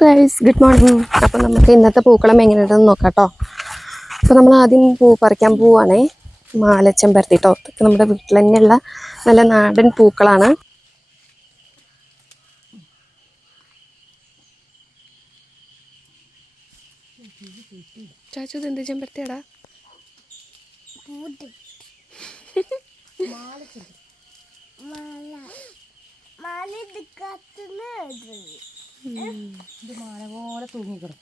Guys, good morning. അപ്പോൾ നമുക്ക് ഇന്നത്തെ പൂക്കളം എങ്ങനെയുണ്ടെന്ന് നോക്കാം കേട്ടോ. അപ്പോൾ നമ്മൾ ആദ്യം പൂ പറിക്കാൻ പോവുകയാണേ. മാലച്ചെമ്പരത്തി കേട്ടോ. ഇതൊക്കെ നമ്മുടെ വീട്ടിൽ തന്നെയുള്ള നല്ല നാടൻ പൂക്കളാണ്. ചാച്ചു, ഇത് എന്ത് ചെമ്പരത്തിയാടാ? ഇത് മാല പോലെ തൂങ്ങിക്കിടും.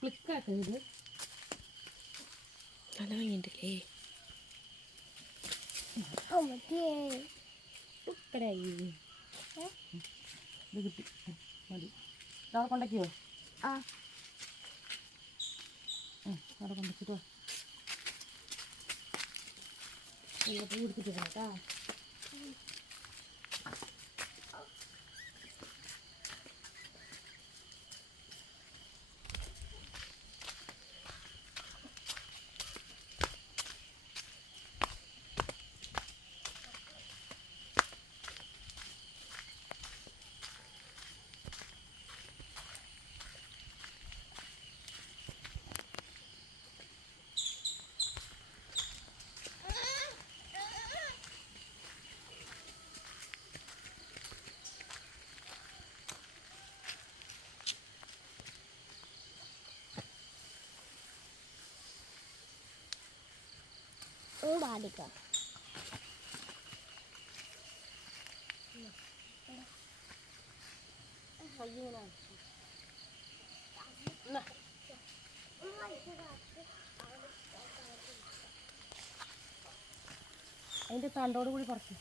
ക്ലിക്കാക്കരുത്. നല്ല ഭംഗിയുണ്ടല്ലേ. ഇത് കിട്ടി മതി. അവിടെ കൊണ്ടയ്ക്കോ? അവിടെ കൊണ്ടച്ചിട്ടോ പൂ എടുത്തിട്ട് കേട്ടാ. Balikan. അതിൻ്റെ തണ്ടോട് കൂടി കുറച്ച്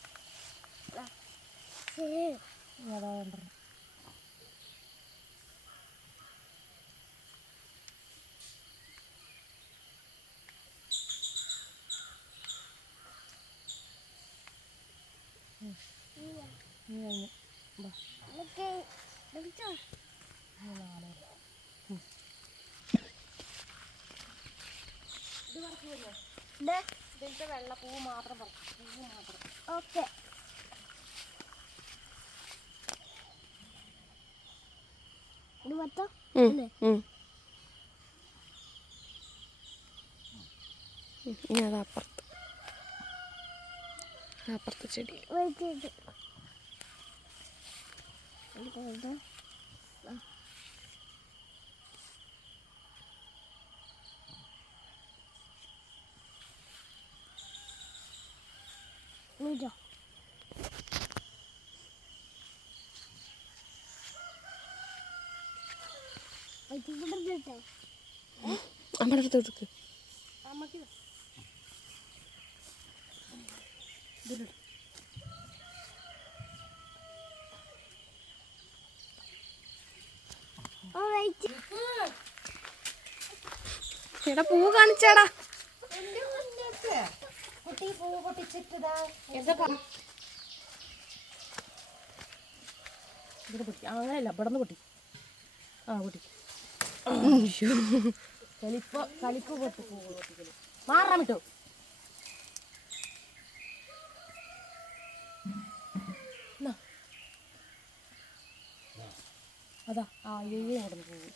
അതാ വേണ്ട. ഇതിന്റെ വെള്ളപ്പൂ മാത്രം ഓക്കെ. ഇനി അത് അപ്പുറത്തെ ചെടി. അമ്മയുടെ അടുത്ത് എടുക്ക്. എടാ, പൂ കാണിച്ചാടാ. അങ്ങനെയല്ല, ഇവിടെ പൊട്ടി. പൊട്ടി. കലിപ്പ് പൊട്ടി മാറാൻ വിട്ടോ. അതാ അവിടെ പോകും.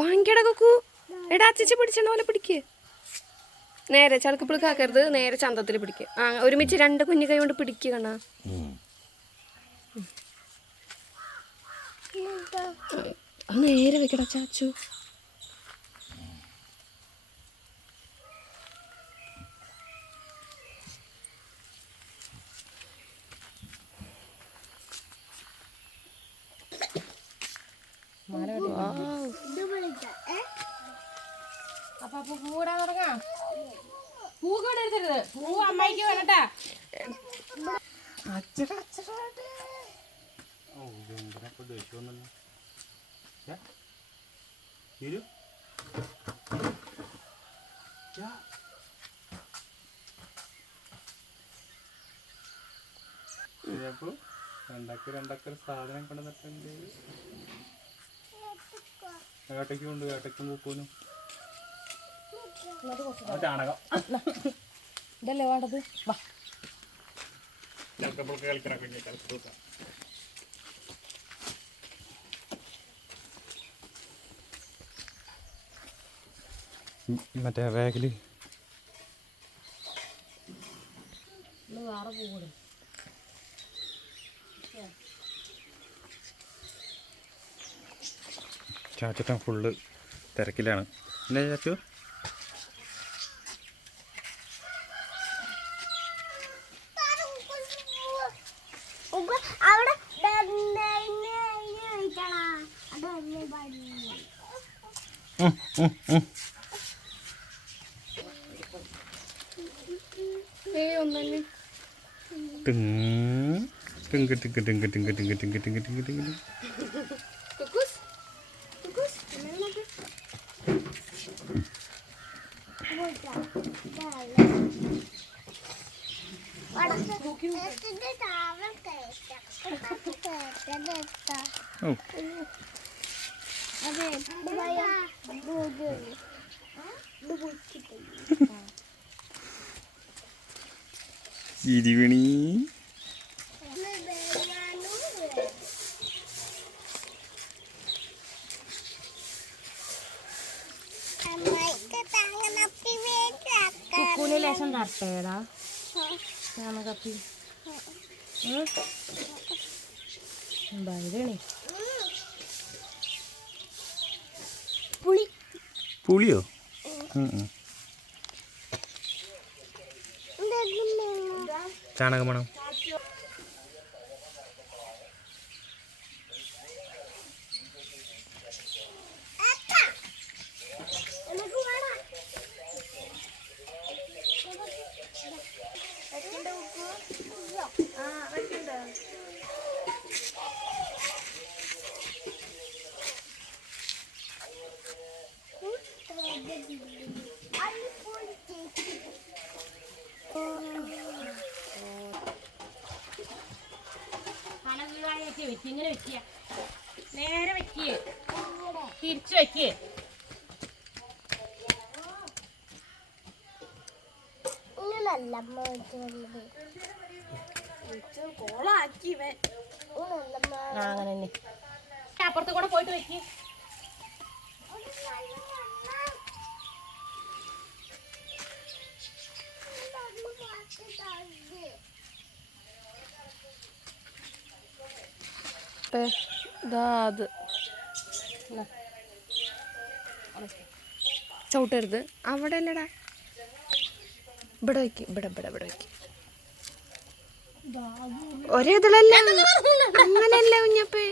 ഭയങ്കര കൊക്കു. എടാ, അച്ചിച്ച് പിടിച്ചെണ്ണ പോലെ പിടിക്ക്. നേരെ ചളുക്കപ്പിളുക്കാക്കരുത്, നേരെ ചന്തത്തിൽ പിടിക്കുക. ഒരുമിച്ച് രണ്ട് കുഞ്ഞു കൈ കൊണ്ട് പിടിക്കുക. കണ്ണാ, അത് നേരെ വെക്കടാ ചാച്ചു. അപ്പൊ പൂടാൻ തുടങ്ങാം. പൂ കൂടെ എടുത്തരുത്. പൂ അമ്മയ്ക്ക് വേണട്ടാ. രണ്ടൊക്കെ സാധനം കൊണ്ടുവന്നിട്ടുണ്ട്. ഏട്ടയ്ക്കും ഉണ്ട്, ഏട്ടയ്ക്കും പൂക്കൂനും. ചാണകം ഇതല്ലേ വേണ്ടത്. വാ മറ്റേ ബാഗിൽ വേറെ പൂവിടും. ചാച്ചട്ടൻ ഫുള്ള് തിരക്കിലാണ്. അല്ലേ ചാച്ചു? അവിടെ ടിങ്ക് ടിങ്ക് ടിങ്ക് ടിങ്ക് ടിങ്ക് ടിങ്ക് ടിങ്ക് ടിങ്ക് ടിങ്ക്. ഓ ഇരുവിണി. കുക്കൂന് ലേശം തട്ടേടാ കപ്പി ഭയങ്കരണേ. പുളിയോ? ചാണകം വേണം. ഇങ്ങനെ വെക്കുക, നേരെ വെക്കുക, തിരിച്ചു വെക്കുക. അങ്ങനെ തന്നെ അപ്പുറത്ത് കൂടെ പോയിട്ട് വെക്കുക. അത് ചവിട്ടരുത്. അവിടെ അല്ലടാ, ഇവിടെ വയ്ക്ക്, ഇവിടെ ഇവിടെ ഇവിടെ വയ്ക്ക്. ഒരേ ഇതിലല്ല, അങ്ങനെയല്ല കുഞ്ഞപ്പേ.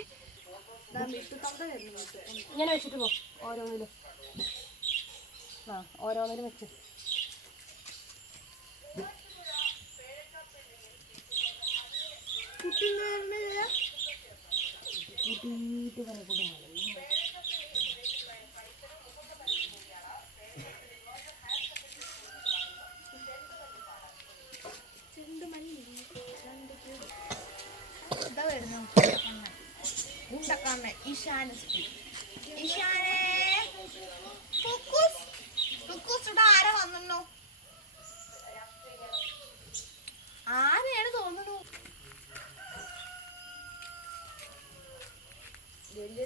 ഇങ്ങനെ വെച്ചിട്ട് പോ. ഓരോന്നിലും ഓരോന്നിലും വെച്ച് ആരെയാണ് തോന്നുന്നു. വലിയ